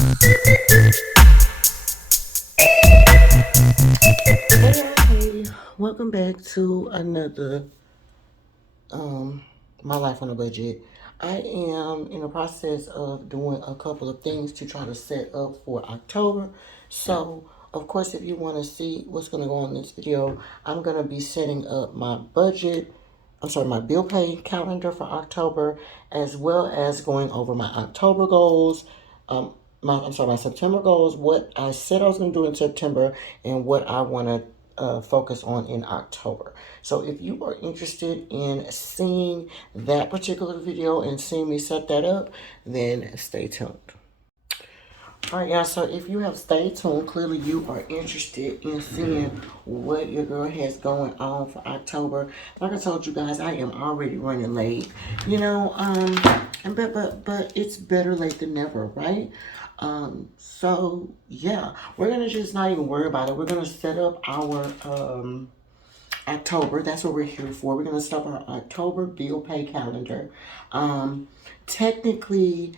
Hey, welcome back to another My Life on a Budget. I am in the process of doing a couple of things to try to set up for October. So, of course, if you want to see what's going to go on in this video, I'm going to be setting up my budget. My bill pay calendar for October, as well as going over my October goals. My September goals, what I said I was going to do in September, and what I want to focus on in October. So if you are interested in seeing that particular video and seeing me set that up, then stay tuned. All right, y'all. So if you have stayed tuned, clearly you are interested in seeing what your girl has going on for October. Like I told you guys, I am already running late. And but it's better late than never, right? So yeah, we're gonna just not even worry about it. We're gonna set up our October. That's what we're here for. We're gonna start our October bill pay calendar. Technically,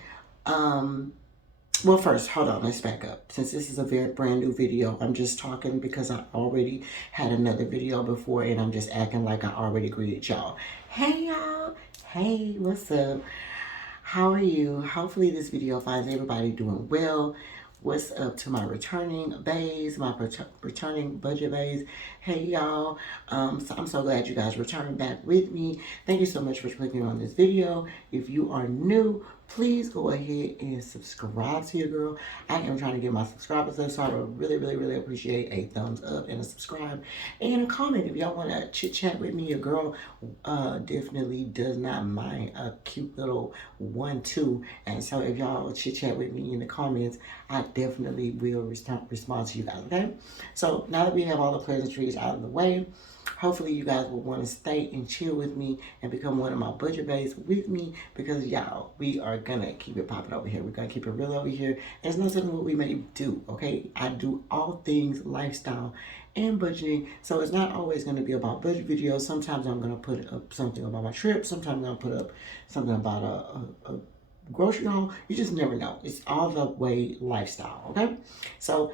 well, first, hold on, let's back up. Since this is a very brand new video, I'm just talking because I already had another video before and I'm just acting like I already greeted y'all. Hey, y'all. Hey, what's up? How are you? Hopefully this video finds everybody doing well. What's up to my returning bays, my returning budget bays? Hey y'all, so I'm so glad you guys returned back with me. Thank you so much for clicking on this video. If you are new, please go ahead and subscribe to your girl. I am trying to get my subscribers up, so I would really, really, really appreciate a thumbs up and a subscribe and a comment. If y'all want to chit chat with me, your girl definitely does not mind a cute little 1-2. And so if y'all chit chat with me in the comments, I definitely will respond to you guys, okay? So now that we have all the pleasantries out of the way, hopefully you guys will want to stay and chill with me and become one of my budget bays with me, because y'all, we are gonna keep it popping over here. We're gonna keep it real over here. There's no telling what we may do, okay? I do all things lifestyle and budgeting, so it's not always going to be about budget videos. Sometimes I'm going to put up something about my trip. Sometimes I'm going to put up something about a grocery haul. You just never know. It's all the way lifestyle, okay? So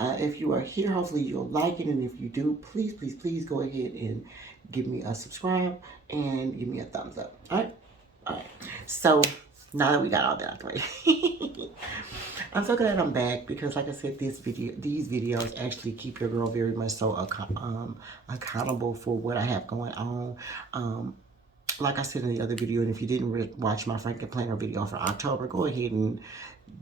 if you are here, hopefully you'll like it, and if you do, please, please, please go ahead and give me a subscribe and give me a thumbs up. All right? All right. So now that we got all that out the way, I'm so glad I'm back, because like I said, these videos actually keep your girl very much so accountable for what I have going on. Like I said in the other video, and if you didn't watch my Frank and Planner video for October, go ahead and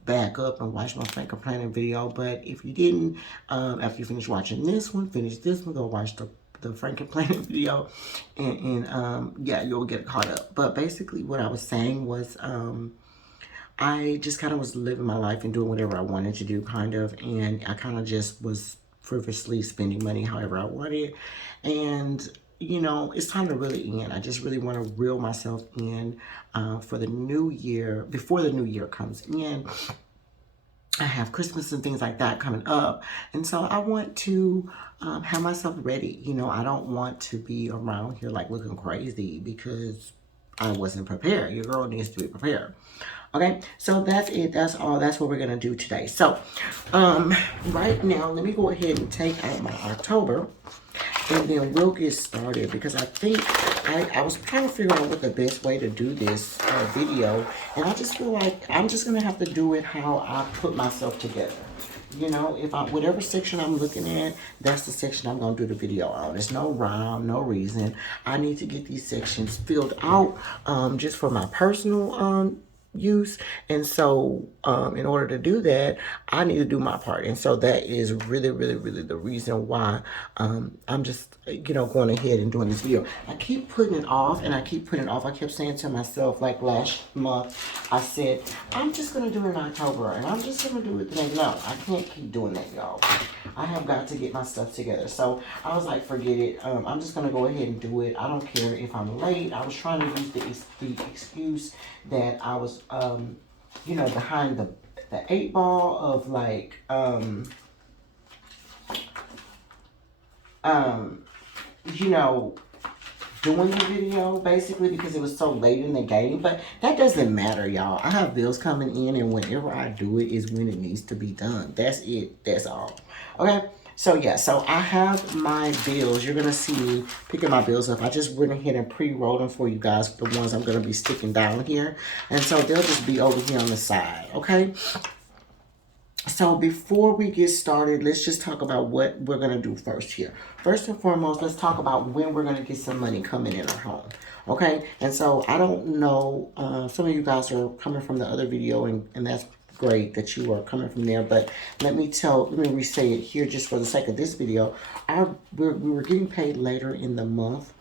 back up and watch my Frank and Planner video. But if you didn't, after you finish watching this one, go watch the Frank and Planner video, and yeah, you'll get caught up. But basically what I was saying was, I just kind of was living my life and doing whatever I wanted to do, kind of, and I kind of just was frivolously spending money however I wanted. And it's time to really end. I just really want to reel myself in for the new year. Before the new year comes in, I have Christmas and things like that coming up, and so I want to have myself ready. I don't want to be around here like looking crazy because I wasn't prepared. Your girl needs to be prepared. Okay, so that's it. That's all. That's what we're gonna do today. So, right now, let me go ahead and take out my October, and then we'll get started, because I think I was trying to figure out what the best way to do this video, and I just feel like I'm just gonna have to do it how I put myself together. If whatever section I'm looking at, that's the section I'm gonna do the video on. There's no rhyme, no reason. I need to get these sections filled out just for my personal use, and so in order to do that, I need to do my part, and so that is really, really, really the reason why I'm just going ahead and doing this video. I keep putting it off, and I keep putting it off. I kept saying to myself, like last month, I said I'm just gonna do it in October, and I'm just gonna do it today. No, I can't keep doing that, y'all. I have got to get my stuff together. So I was like, forget it. I'm just gonna go ahead and do it. I don't care if I'm late. I was trying to use the excuse that I was, behind the 8 ball of like, you know, doing the video basically because it was so late in the game, but that doesn't matter, y'all. I have bills coming in, and whenever I do it is when it needs to be done. That's it. That's all. Okay. So yeah, so I have my bills. You're gonna see me picking my bills up. I just went ahead and pre-rolled them for you guys, the ones I'm gonna be sticking down here, and so they'll just be over here on the side. Okay. So before we get started, let's just talk about what we're going to do first here. First and foremost, let's talk about when we're going to get some money coming in our home. Okay? And so I don't know, some of you guys are coming from the other video, and that's great that you are coming from there. But let me re-say it here just for the sake of this video. We were getting paid later in the month.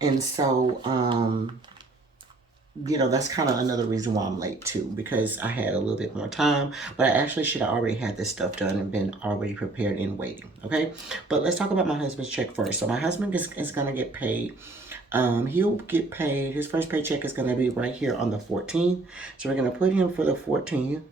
And so, you know, that's kind of another reason why I'm late too, because I had a little bit more time, but I actually should have already had this stuff done and been already prepared and waiting. Okay. But let's talk about my husband's check first. So my husband is going to get paid. He'll get paid. His first paycheck is going to be right here on the 14th. So we're going to put him for the 14th.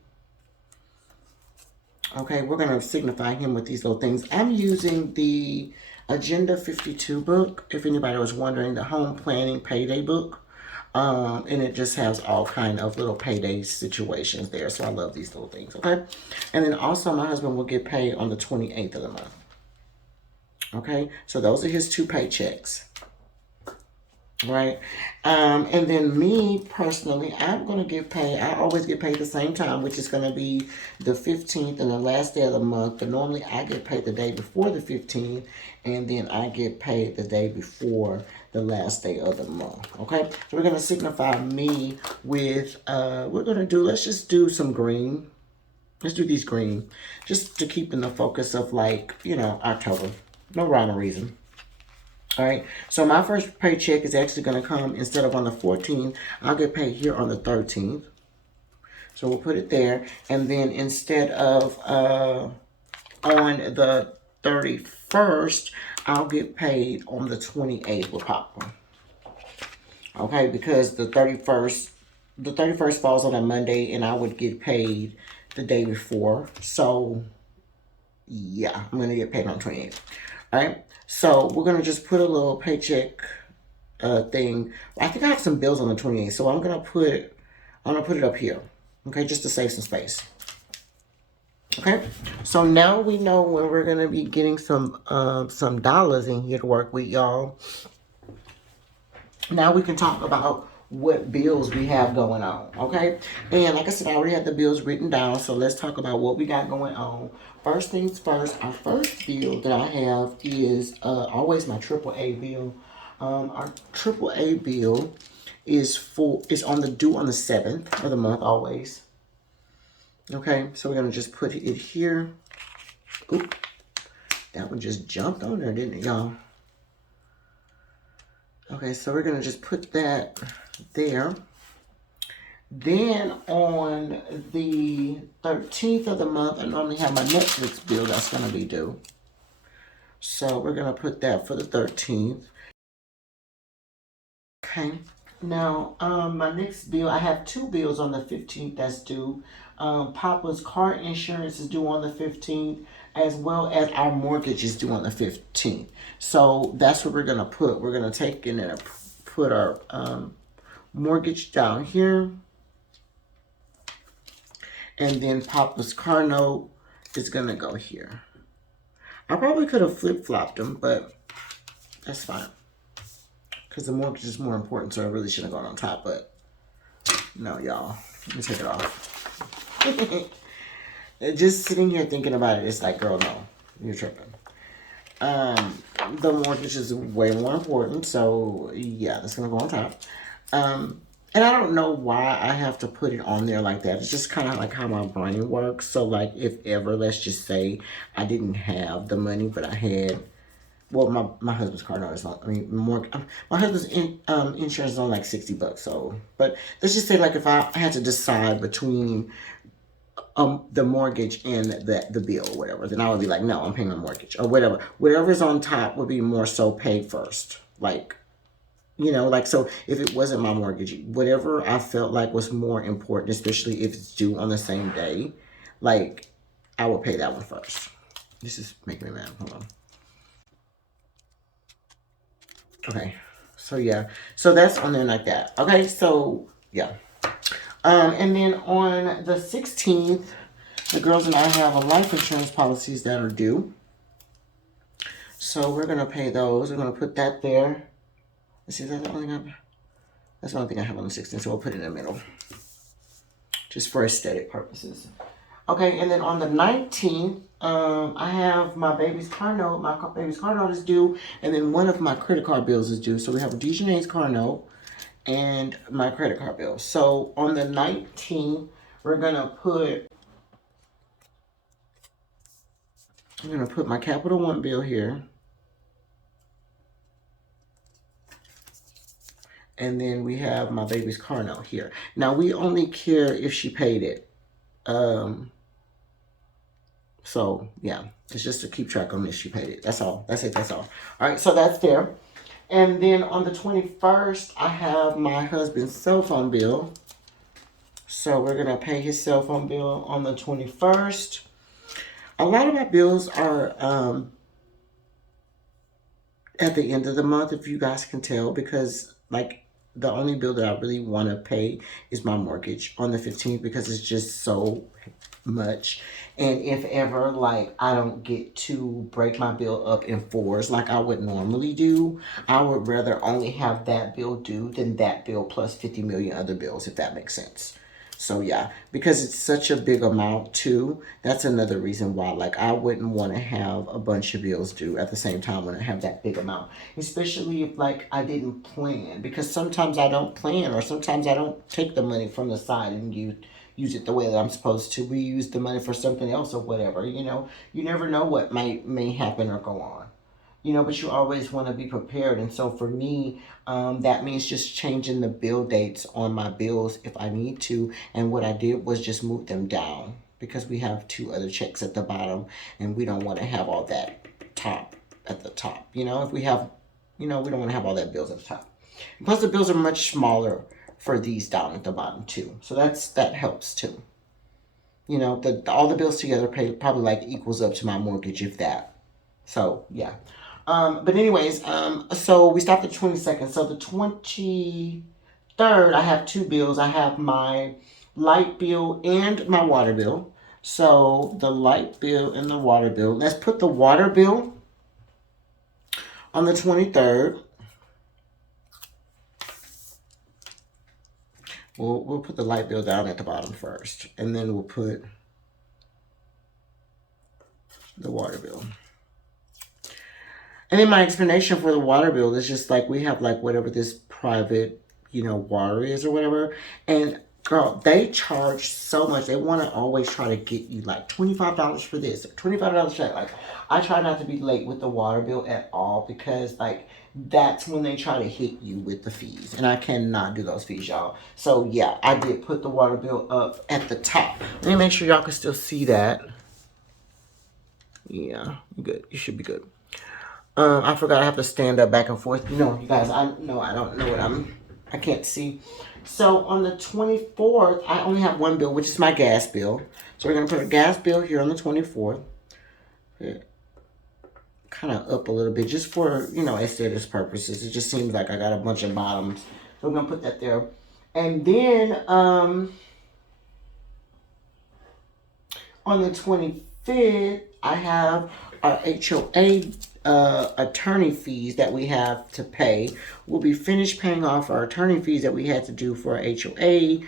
Okay. We're going to signify him with these little things. I'm using the Agenda 52 book. If anybody was wondering, the home planning payday book. And it just has all kind of little payday situations there. So I love these little things, okay? And then also my husband will get paid on the 28th of the month. Okay? So those are his 2 paychecks. Right? And then me personally, I'm going to get paid. I always get paid the same time, which is going to be the 15th and the last day of the month. But normally I get paid the day before the 15th, and then I get paid the day before the last day of the month. Okay? So we're going to signify me with, let's just do some green. Let's do these green. Just to keep in the focus of, like, you know, October. No rhyme or reason. All right, so my first paycheck is actually going to come, instead of on the 14th, I'll get paid here on the 13th. So we'll put it there. And then instead of on the 31st, I'll get paid on the 28th with Papa. Okay, because the 31st falls on a Monday, and I would get paid the day before. So, yeah, I'm going to get paid on the 28th. All right. So we're going to just put a little paycheck thing. I think I have some bills on the 28th. So I'm going to put it up here. Okay. Just to save some space. Okay. So now we know when we're going to be getting some dollars in here to work with, y'all. Now we can talk about what bills we have going on, okay? And like I said, I already have the bills written down, so let's talk about what we got going on. First things first, our first bill that I have is always my AAA bill. Our AAA bill is due on the 7th of the month always. Okay, so we're gonna just put it here. Oop, that one just jumped on there, didn't it, y'all? Okay, so we're gonna just put that there. Then on the 13th of the month, I normally have my Netflix bill that's gonna be due. So we're gonna put that for the 13th. Okay. Now, my next bill, I have 2 bills on the 15th that's due. Papa's car insurance is due on the 15th, as well as our mortgage is due on the 15th. So that's what we're going to put. We're going to take in and put our mortgage down here. And then Papa's car note is going to go here. I probably could have flip-flopped them, but that's fine. Because the mortgage is more important, so I really shouldn't have gone on top. But no, y'all. Let me take it off. Just sitting here thinking about it, it's like, girl, no. You're tripping. The mortgage is way more important, so yeah, that's going to go on top. And I don't know why I have to put it on there like that. It's just kind of like how my brain works. So, like, if ever, let's just say I didn't have the money, but I had... Well, my husband's car note is not, I mean, more, my husband's insurance is only like $60. So, but let's just say, like, if I had to decide between the mortgage and the bill or whatever, then I would be like, no, I'm paying my mortgage or whatever. Whatever's on top would be more so paid first. Like, you know, like, so if it wasn't my mortgage, whatever I felt like was more important, especially if it's due on the same day, like, I would pay that one first. This is making me mad. Hold on. Okay, So yeah, so that's on there like that. Okay, so yeah. And then on the 16th, the girls and I have a life insurance policies that are due. So we're gonna pay those. We're gonna put that there. Let's see, that's the only thing that's the only thing I have on the 16th, so we'll put it in the middle. Just for aesthetic purposes. Okay, and then on the 19th, I have my baby's car note. My baby's car note is due, and then one of my credit card bills is due. So we have Dejanay's car note and my credit card bill. So on the 19th, we're gonna put my Capital One bill here. And then we have my baby's car note here. Now we only care if she paid it. So yeah, it's just to keep track on this. She paid it. That's all. That's it. That's all. All right. So that's there. And then on the 21st, I have my husband's cell phone bill. So we're gonna pay his cell phone bill on the 21st. A lot of my bills are at the end of the month, if you guys can tell, because like the only bill that I really want to pay is my mortgage on the 15th because it's just so much. And if ever like I don't get to break my bill up in fours like I would normally do, I would rather only have that bill due than that bill plus 50 million other bills, if that makes sense. So yeah, because it's such a big amount too, that's another reason why like I wouldn't want to have a bunch of bills due at the same time when I have that big amount. Especially if like I didn't plan, because sometimes I don't plan, or sometimes I don't take the money from the side and use it the way that I'm supposed to. We use the money for something else or whatever, you know. You never know what may happen or go on. You know, but you always want to be prepared. And so for me, that means just changing the bill dates on my bills if I need to. And what I did was just move them down because we have two other checks at the bottom and we don't want to have all that at the top. You know, if we have, you know, we don't want to have all that bills at the top. And plus the bills are much smaller for these down at the bottom too. So that helps too. You know, all the bills together probably like equals up to my mortgage, if that. So yeah. But anyways, so we stopped at 22nd. So the 23rd, I have two bills. I have my light bill and my water bill. So the light bill and the water bill. Let's put the water bill on the 23rd. We'll put the light bill down at the bottom first, and then we'll put the water bill. And then my explanation for the water bill is just like we have like whatever this private, you know, water is or whatever. And girl, they charge so much. They want to always try to get you like $25 for this, or $25 for that. Like I try not to be late with the water bill at all because like that's when they try to hit you with the fees. And I cannot do those fees, y'all. So yeah, I did put the water bill up at the top. Let me make sure y'all can still see that. Yeah, good. You should be good. I forgot I have to stand up back and forth. You know, you guys, I don't know what I can't see. So on the 24th, I only have one bill, which is my gas bill. So we're going to put a gas bill here on the 24th. Kind of up a little bit just for, you know, aesthetics purposes. It just seems like I got a bunch of bottoms. So we're going to put that there. And then on the 25th, I have our HOA attorney fees that we have to pay. We'll be finished paying off our attorney fees that we had to do for our HOA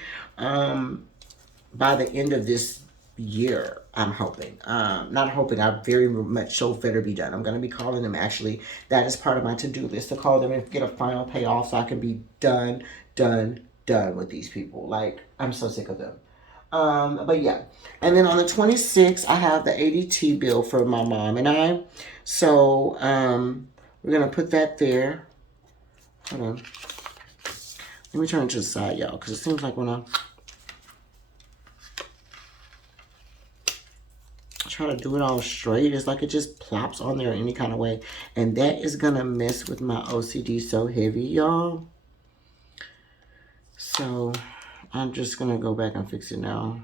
by the end of this year, I'm hoping. Not hoping, I very much so better be done. I'm going to be calling them, actually. That is part of my to-do list, to call them and get a final payoff so I can be done with these people. Like, I'm so sick of them. But yeah. And then on the 26th, I have the ADT bill for my mom and I. So, we're going to put that there. Hold on. Let me turn it to the side, y'all, because it seems like when I try to do it all straight, it's like it just plops on there any kind of way. And that is going to mess with my OCD so heavy, y'all. So, I'm just going to go back and fix it now.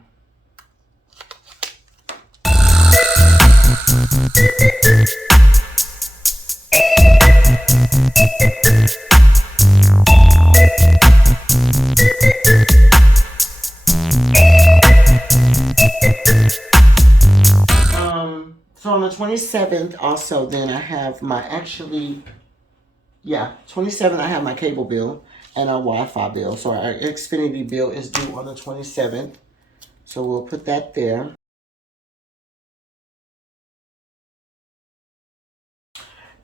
So on the 27th also, then I have my 27th I have my cable bill and our Wi-Fi bill. So our Xfinity bill is due on the 27th. So we'll put that there.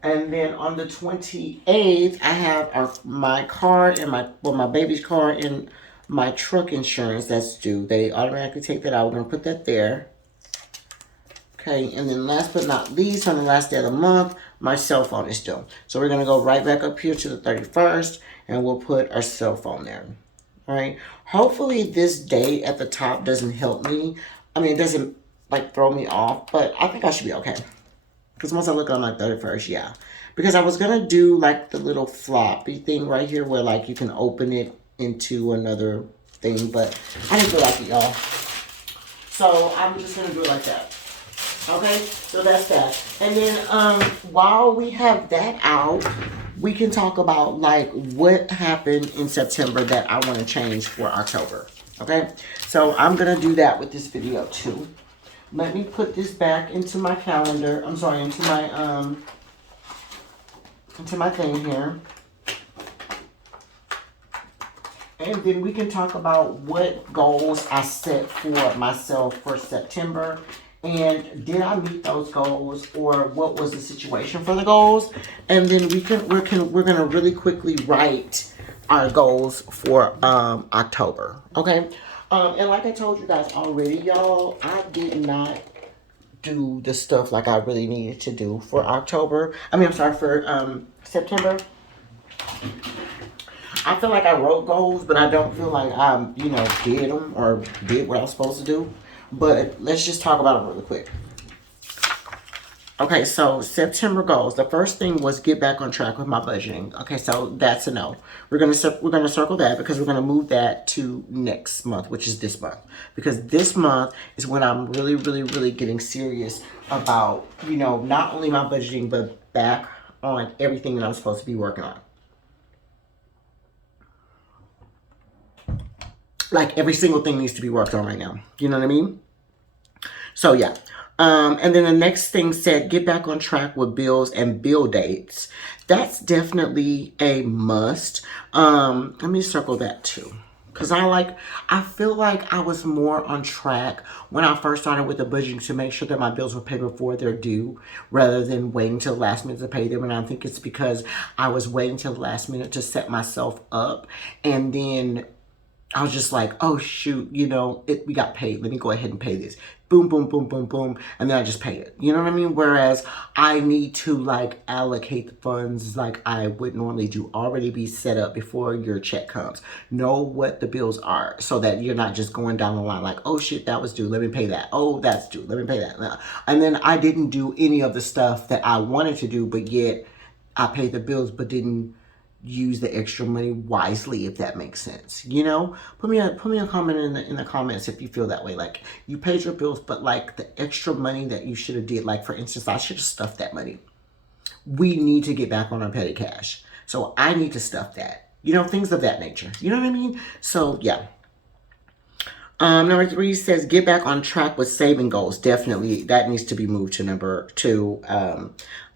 And then on the 28th, I have my car and my baby's car and my truck insurance that's due. They automatically take that out. We're gonna put that there. Okay, and then last but not least, on the last day of the month, my cell phone is due. So we're gonna go right back up here to the 31st, and we'll put our cell phone there. All right. Hopefully this date at the top doesn't help me. I mean, it doesn't like throw me off, but I think I should be okay. Because once I look on my 31st, yeah. Because I was going to do like the little floppy thing right here where like you can open it into another thing. But I didn't feel like it, y'all. So I'm just going to do it like that. Okay? So that's that. And then while we have that out, we can talk about like what happened in September that I want to change for October. Okay? So I'm going to do that with this video too. Let me put this back into my calendar. I'm sorry, into my thing here. And then we can talk about what goals I set for myself for September. And did I meet those goals, or what was the situation for the goals? And then we're gonna really quickly write our goals for October. Okay. And like I told you guys already, y'all, I did not do the stuff like I really needed to do for October. I mean, I'm sorry, for September. I feel like I wrote goals, but I don't feel like I, did them or did what I was supposed to do. But let's just talk about them really quick. Okay, so September goals. The first thing was get back on track with my budgeting. Okay, so that's a no. We're gonna circle that because we're gonna move that to next month, which is this month. Because this month is when I'm really, really, really getting serious about, not only my budgeting, but back on everything that I'm supposed to be working on. Like every single thing needs to be worked on right now. You know what I mean? So yeah. And then the next thing said, get back on track with bills and bill dates. That's definitely a must. Let me circle that too. Because I feel like I was more on track when I first started with the budgeting to make sure that my bills were paid before they're due rather than waiting till the last minute to pay them. And I think it's because I was waiting till the last minute to set myself up. And then I was just like, oh shoot, we got paid. Let me go ahead and pay this. Boom, boom, boom, boom, boom. And then I just pay it. You know what I mean? Whereas I need to like allocate the funds like I would normally do. Already be set up before your check comes. Know what the bills are so that you're not just going down the line like, oh shit, that was due. Let me pay that. Oh, that's due. Let me pay that. And then I didn't do any of the stuff that I wanted to do, but yet I paid the bills but didn't use the extra money wisely, if that makes sense. Put me a comment in the comments if you feel that way. Like you paid your bills, but like the extra money that you should have did, like for instance, I should have stuffed that money. We need to get back on our petty cash, so I need to stuff that. Things of that nature. You know what I mean? So yeah. Number 3 says get back on track with saving goals. Definitely, that needs to be moved to number 2,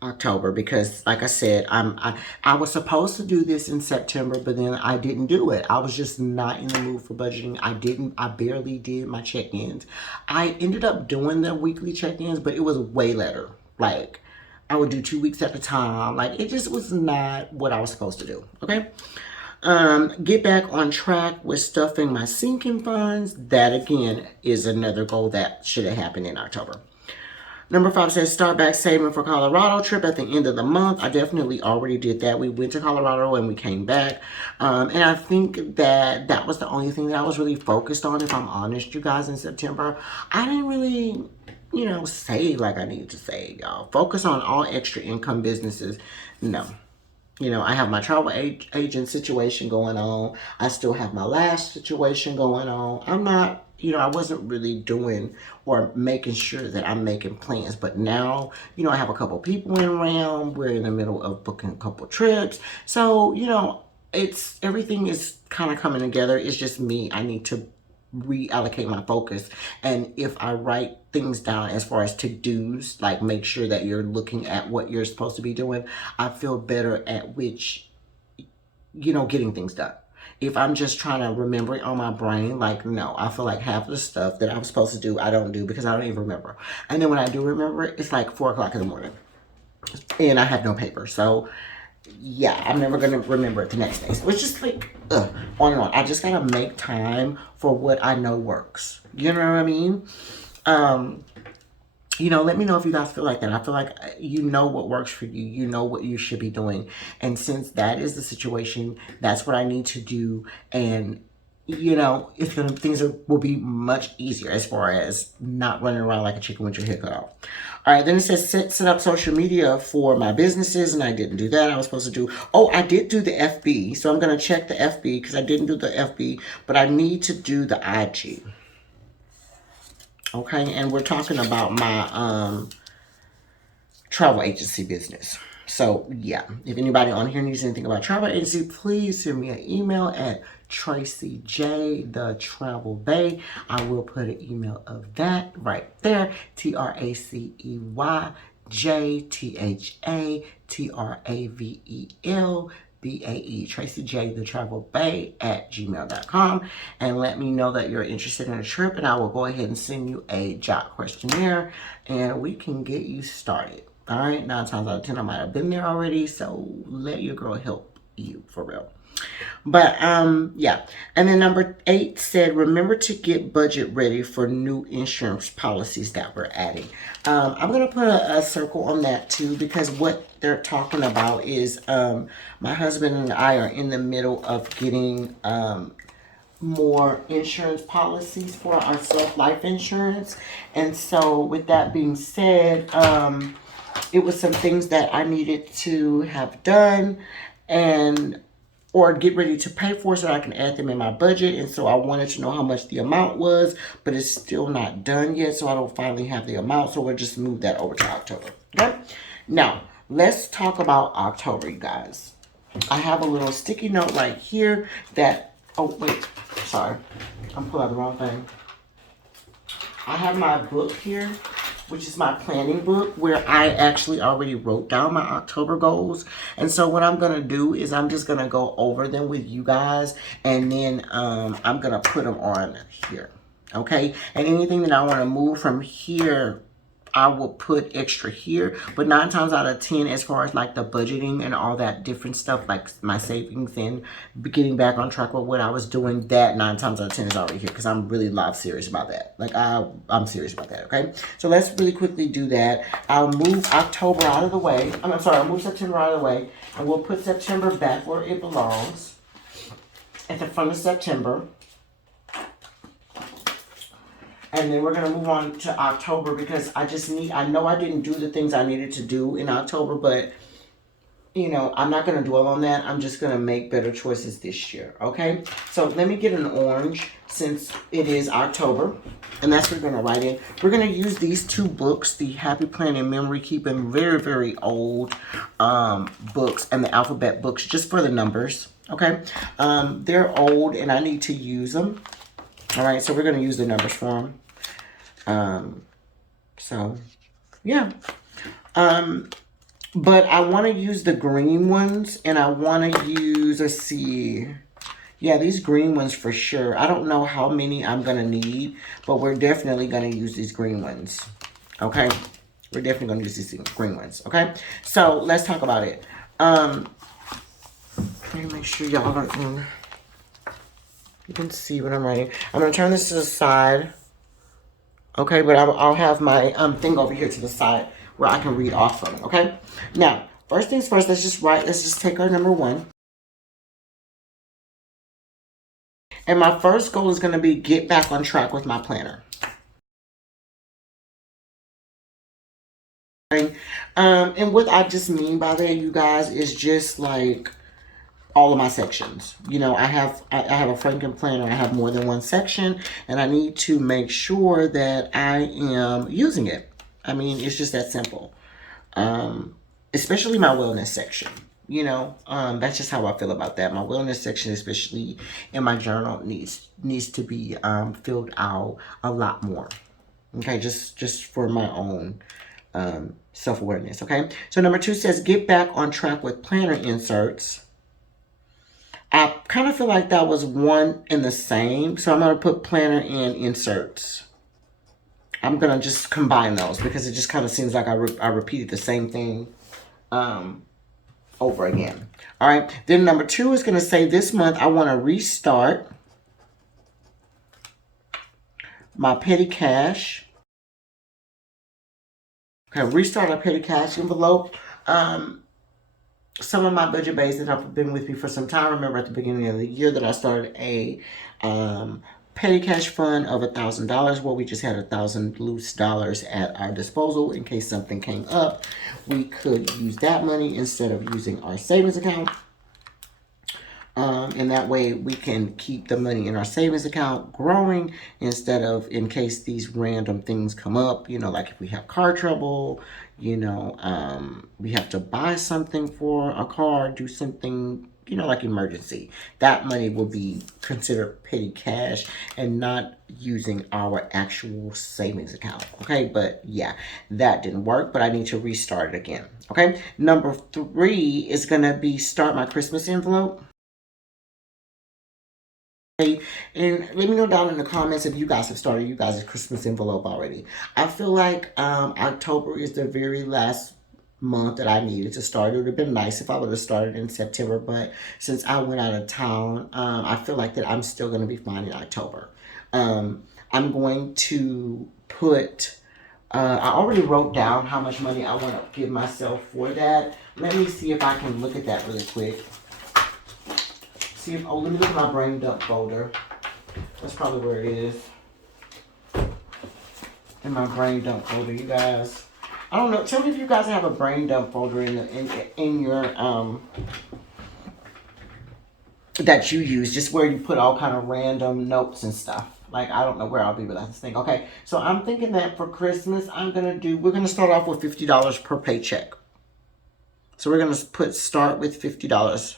October, because like I said, I was supposed to do this in September, but then I didn't do it. I was just not in the mood for budgeting. I barely did my check-ins. I ended up doing the weekly check-ins, but it was way later. Like I would do 2 weeks at a time. Like it just was not what I was supposed to do. Okay. Get back on track with stuffing my sinking funds. That again is another goal that should have happened in October. Number 5 says start back saving for Colorado trip at the end of the month. I definitely already did that. We went to Colorado and we came back. And I think that was the only thing that I was really focused on, if I'm honest, you guys, in September. I didn't really, save like I needed to save, y'all. Focus on all extra income businesses. No. I have my travel agent situation going on. I still have my lash situation going on. I'm not, I wasn't really doing or making sure that I'm making plans. But now, I have a couple people in around. We're in the middle of booking a couple trips. So, everything is kind of coming together. It's just me. I need to reallocate my focus. And if I write things down as far as to-dos, like make sure that you're looking at what you're supposed to be doing, I feel better at getting things done. If I'm just trying to remember it on my brain, like, no, I feel like half of the stuff that I'm supposed to do, I don't do because I don't even remember. And then when I do remember it, it's like 4 o'clock in the morning and I have no paper. So yeah, I'm never going to remember it the next day. So it's just like, on and on. I just got to make time for what I know works. You know what I mean? Let me know if you guys feel like that. I feel like you know what works for you. You know what you should be doing. And since that is the situation, that's what I need to do. And will be much easier as far as not running around like a chicken with your head cut off. All right, then it says set up social media for my businesses, and I didn't do that. I was supposed to do, I did do the FB. So I'm going to check the FB because I didn't do the FB, but I need to do the IG. Okay, and we're talking about my travel agency business. So yeah, if anybody on here needs anything about travel agency, please send me an email at Tracy J the Travel Bay. I will put an email of that right there. TracyJThaTravelBae, Tracy J the Travel Bay at gmail.com, and let me know that you're interested in a trip, and I will go ahead and send you a job questionnaire and we can get you started. All right, 9 times out of 10 I might have been there already, so let your girl help you for real. But yeah, and then number 8 said remember to get budget ready for new insurance policies that we're adding. I'm gonna put a circle on that too, because what they're talking about is my husband and I are in the middle of getting more insurance policies for ourselves, life insurance. And so with that being said, it was some things that I needed to have done or get ready to pay for so that I can add them in my budget. And so I wanted to know how much the amount was, but it's still not done yet. So I don't finally have the amount. So we'll just move that over to October. Okay. Now let's talk about October, you guys. I have a little sticky note right here that, oh wait, sorry. I'm pulling out the wrong thing. I have my book here, which is my planning book, where I actually already wrote down my October goals. And so what I'm going to do is I'm just going to go over them with you guys, and then I'm going to put them on here. Okay? And anything that I want to move from here, I will put extra here. But 9 times out of 10, as far as like the budgeting and all that different stuff, like my savings and getting back on track with what I was doing, that 9 times out of 10 is already here, because I'm really serious about that. Like I'm serious about that. Okay, so let's really quickly do that. I'll move October out of the way. I'll move September out of the way, and we'll put September back where it belongs, at the front of September. And then we're going to move on to October, because I know I didn't do the things I needed to do in October, but, I'm not going to dwell on that. I'm just going to make better choices this year, okay? So let me get an orange, since it is October, and that's what we're going to write in. We're going to use these 2 books, the Happy Planning Memory Keeping, very, very old books, and the alphabet books, just for the numbers, okay? They're old, and I need to use them. All right, so we're going to use the numbers for them. So, yeah. But I want to use the green ones, and I want to use, let's see. Yeah, these green ones for sure. I don't know how many I'm going to need, but we're definitely going to use these green ones. Okay? We're definitely going to use these green ones. Okay? So, let's talk about it. Let me make sure y'all are in. You can see what I'm writing. I'm going to turn this to the side. Okay, but I'll have my thing over here to the side where I can read off from it. Okay? Now, first things first, let's just take our number 1. And my first goal is going to be get back on track with my planner. And what I just mean by that, you guys, is just like all of my sections. I have a Franken planner. I have more than one section, and I need to make sure that I am using it. I mean, it's just that simple. Especially my wellness section. You know, that's just how I feel about that. My wellness section, especially in my journal, needs to be filled out a lot more. Okay, just for my own self-awareness. Okay, so number 2 says get back on track with planner inserts. I kind of feel like that was one and the same, so I'm going to put planner and inserts. I'm going to just combine those because it just kind of seems like I repeated the same thing over again. All right, then number 2 is going to say this month I want to restart my petty cash. Okay, restart a petty cash envelope. Some of my budget bays that have been with me for some time remember at the beginning of the year that I started a petty cash fund of $1,000 where we just had $1,000 loose at our disposal in case something came up. We could use that money instead of using our savings account. And that way we can keep the money in our savings account growing instead of in case these random things come up, you know, like if we have car trouble, you know, we have to buy something for a car, do something, you know, like emergency. That money will be considered petty cash and not using our actual savings account. Okay, but yeah, that didn't work, but I need to restart it again. Okay, number 3 is going to be start my Christmas envelope. And let me know down in the comments if you guys have started you guys' Christmas envelope already. I feel like October is the very last month that I needed to start. It would have been nice if I would have started in September, but since I went out of town, I feel like that I'm still going to be fine in October. I'm going to put, I already wrote down how much money I want to give myself for that. Let me see if I can look at that really quick. See if, oh, let me look at my brain dump folder. That's probably where it is. In my brain dump folder, you guys. I don't know. Tell me if you guys have a brain dump folder in your that you use, just where you put all kind of random notes and stuff. Like I don't know where I'll be without this thing. Okay, so I'm thinking that for Christmas, we're gonna start off with $50 per paycheck. So we're gonna start with $50.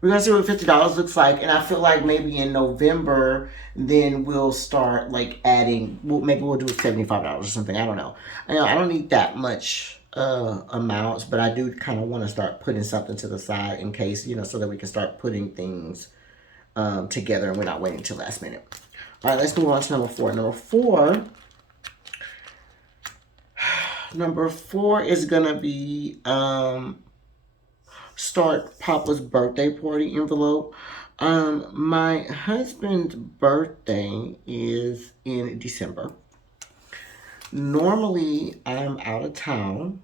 We're gonna see what $50 looks like, and I feel like maybe in November, then we'll start like adding. Maybe we'll do $75 or something. I don't know. I don't need that much amounts, but I do kind of want to start putting something to the side in case, you know, so that we can start putting things together and we're not waiting till last minute. All right, let's move on to number 4. Number four is gonna be start Papa's birthday party envelope. My husband's birthday is in December. Normally, I'm out of town.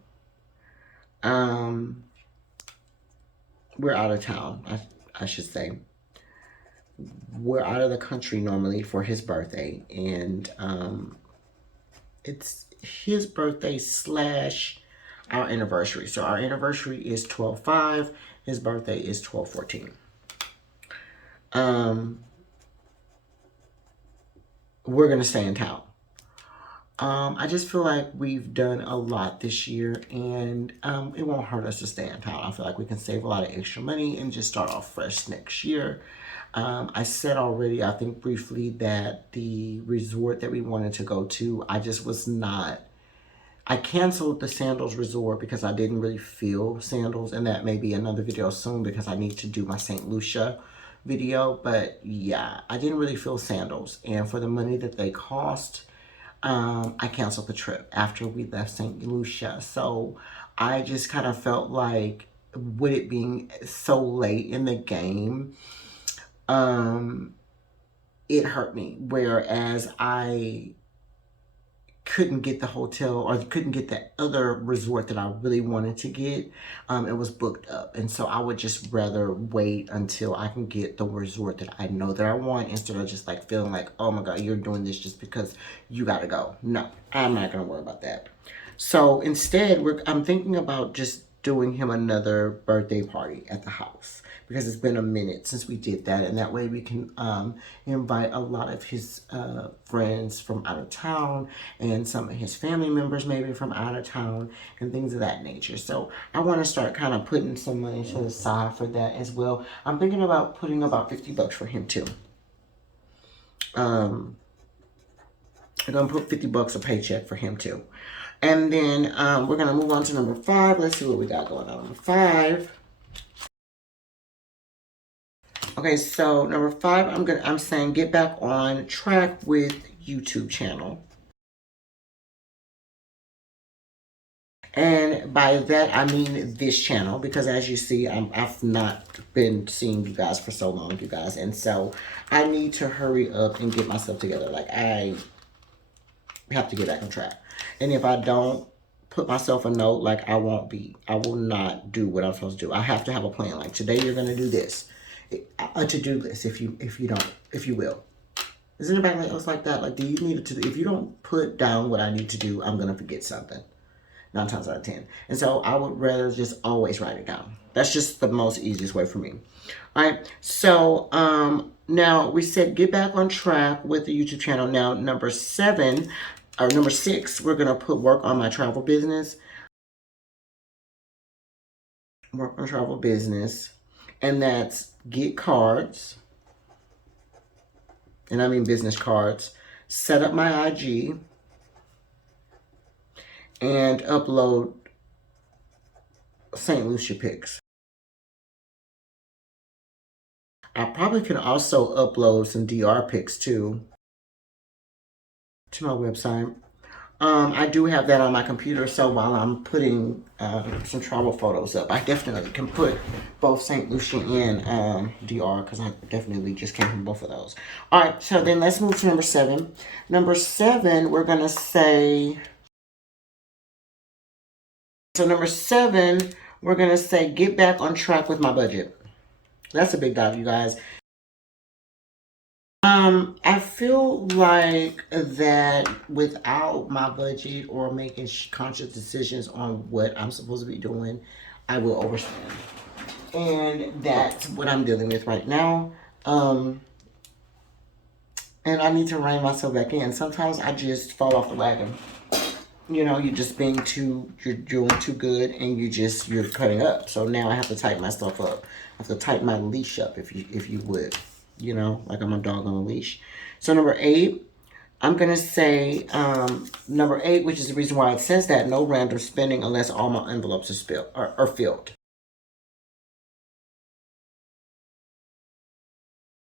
We're out of town, I should say. We're out of the country normally for his birthday, and it's his birthday / our anniversary. So our anniversary is 12/5. His birthday is 12/14. We're gonna stay in town. I just feel like we've done a lot this year, and it won't hurt us to stay in town. I feel like we can save a lot of extra money and just start off fresh next year. I said already, I think briefly, that the resort that we wanted to go to, I canceled the Sandals Resort because I didn't really feel Sandals, and that may be another video soon because I need to do my St. Lucia video. But yeah, I didn't really feel Sandals, and for the money that they cost, I canceled the trip after we left St. Lucia. So I just kind of felt like, with it being so late in the game, it hurt me. Whereas I couldn't get the hotel or couldn't get the other resort that I really wanted to get. It was booked up. And so I would just rather wait until I can get the resort that I know that I want, instead of just like feeling like, oh my God, you're doing this just because you gotta go. No, I'm not gonna worry about that. So instead, I'm thinking about just doing him another birthday party at the house, because it's been a minute since we did that, and that way we can invite a lot of his friends from out of town and some of his family members maybe from out of town and things of that nature. So I want to start kind of putting some money to the side for that as well. I'm thinking about putting about $50 for him too. I'm gonna put $50 a paycheck for him too. And then we're gonna move on to number 5. Let's see what we got going on. Number 5. Okay, so number 5, I'm saying get back on track with YouTube channel. And by that I mean this channel, because as you see, I've not been seeing you guys for so long, you guys, and so I need to hurry up and get myself together. Like, I have to get back on track. And if I don't put myself a note, like, I will not do what I'm supposed to do. I have to have a plan. Like, today you're gonna do this, a to-do list, if you will. Is anybody else like that? Like, do you need to? If you don't put down what I need to do, I'm gonna forget something. 9 times out of 10. And so I would rather just always write it down. That's just the most easiest way for me. All right. So now we said get back on track with the YouTube channel. Now number 6, we're gonna put work on my travel business. Work on travel business, and that's get cards, and I mean business cards. Set up my IG and upload St. Lucia pics. I probably can also upload some DR pics too to my website. I do have that on my computer, so while I'm putting some travel photos up, I definitely can put both St. Lucia and DR, because I definitely just came from both of those. All right, so then let's move to number 7. Number 7, we're going to say... So number 7, we're going to say get back on track with my budget. That's a big dive, you guys. I feel like that without my budget or making conscious decisions on what I'm supposed to be doing, I will overspend. And that's what I'm dealing with right now. And I need to rein myself back in. Sometimes I just fall off the wagon. You know, you're just being you're doing too good, and you're cutting up. So now I have to tighten myself up. I have to tighten my leash up, if you would. You know, like I'm a dog on a leash. So number 8, I'm going to say number 8, which is the reason why it says that, no random spending unless all my envelopes are filled.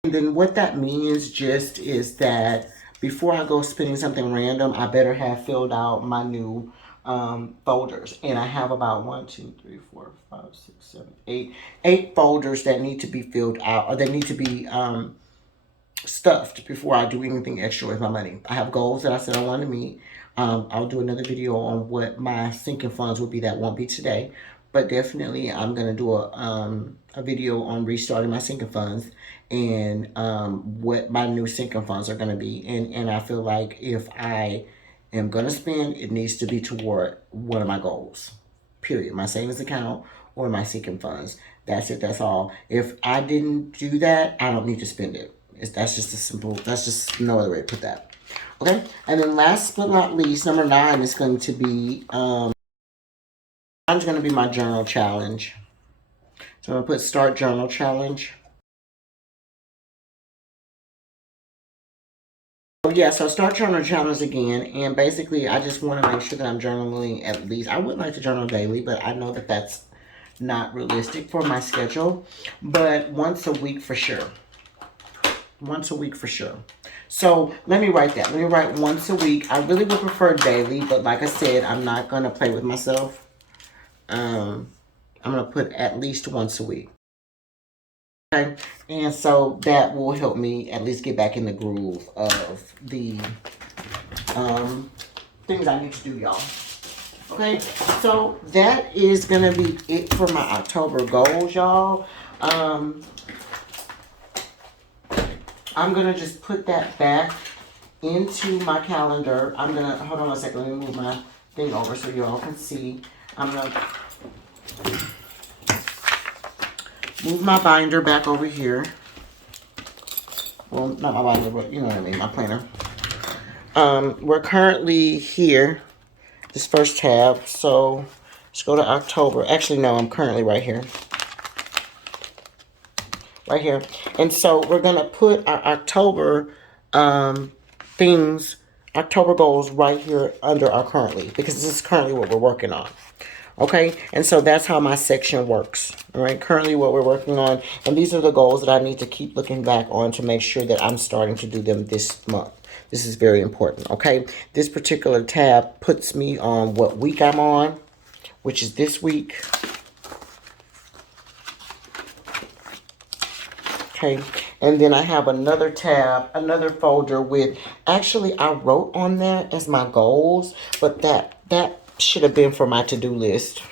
And then what that means just is that before I go spending something random, I better have filled out my new folders. And I have about 1, 2, 3, 4, 5, 6, 7, 8 folders that need to be filled out, or that need to be stuffed before I do anything extra with my money. I have goals that I said I want to meet. I'll do another video on what my sinking funds will be. That won't be today, but definitely I'm going to do a video on restarting my sinking funds, and what my new sinking funds are going to be. And I feel like if I am going to spend, it needs to be toward one of my goals, period. My savings account or my sinking funds. That's it. That's all. If I didn't do that, I don't need to spend it. That's just no other way to put that. Okay. And then last but not least, number 9 is going to be, it's going to be my journal challenge. So I'm going to put start journal challenge. Yeah, so start journal challenge again, and basically I just want to make sure that I'm journaling at least. I would like to journal daily, but I know that that's not realistic for my schedule, but once a week for sure. Once a week for sure. So let me write that. Let me write once a week. I really would prefer daily, but like I said, I'm not going to play with myself. I'm going to put at least once a week. Okay, and so that will help me at least get back in the groove of the things I need to do, y'all. Okay, so that is gonna be it for my October goals, y'all. I'm gonna just put that back into my calendar. I'm gonna hold on a second. Let me move my thing over so you all can see. I'm gonna move my binder back over here. Well, not my binder, but you know what I mean, my planner. We're currently here, this first tab. So let's go to October. Actually, no, I'm currently right here. Right here. And so we're going to put our October things, October goals right here under our currently, because this is currently what we're working on. Okay, and so that's how my section works. All right, currently what we're working on, and these are the goals that I need to keep looking back on to make sure that I'm starting to do them this month. This is very important. Okay, this particular tab puts me on what week I'm on, which is this week. Okay, and then I have another tab, another folder with, actually I wrote on there as my goals, but that should have been for my to-do list.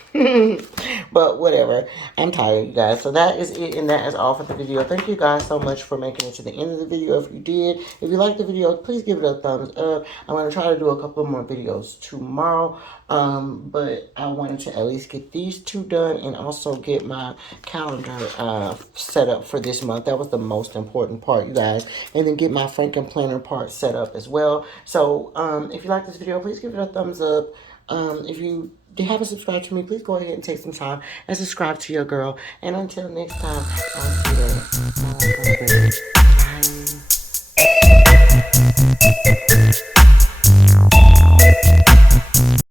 But whatever, I'm tired, you guys. So that is it, and that is all for the video. Thank you guys so much for making it to the end of the video. If you did, if you liked the video, please give it a thumbs up. I'm going to try to do a couple more videos tomorrow, but I wanted to at least get these two done and also get my calendar set up for this month. That was the most important part, you guys, and then get my Franken planner part set up as well. So if you like this video, please give it a thumbs up. If you haven't subscribed to me, please go ahead and take some time and subscribe to your girl. And until next time, I'll see you later.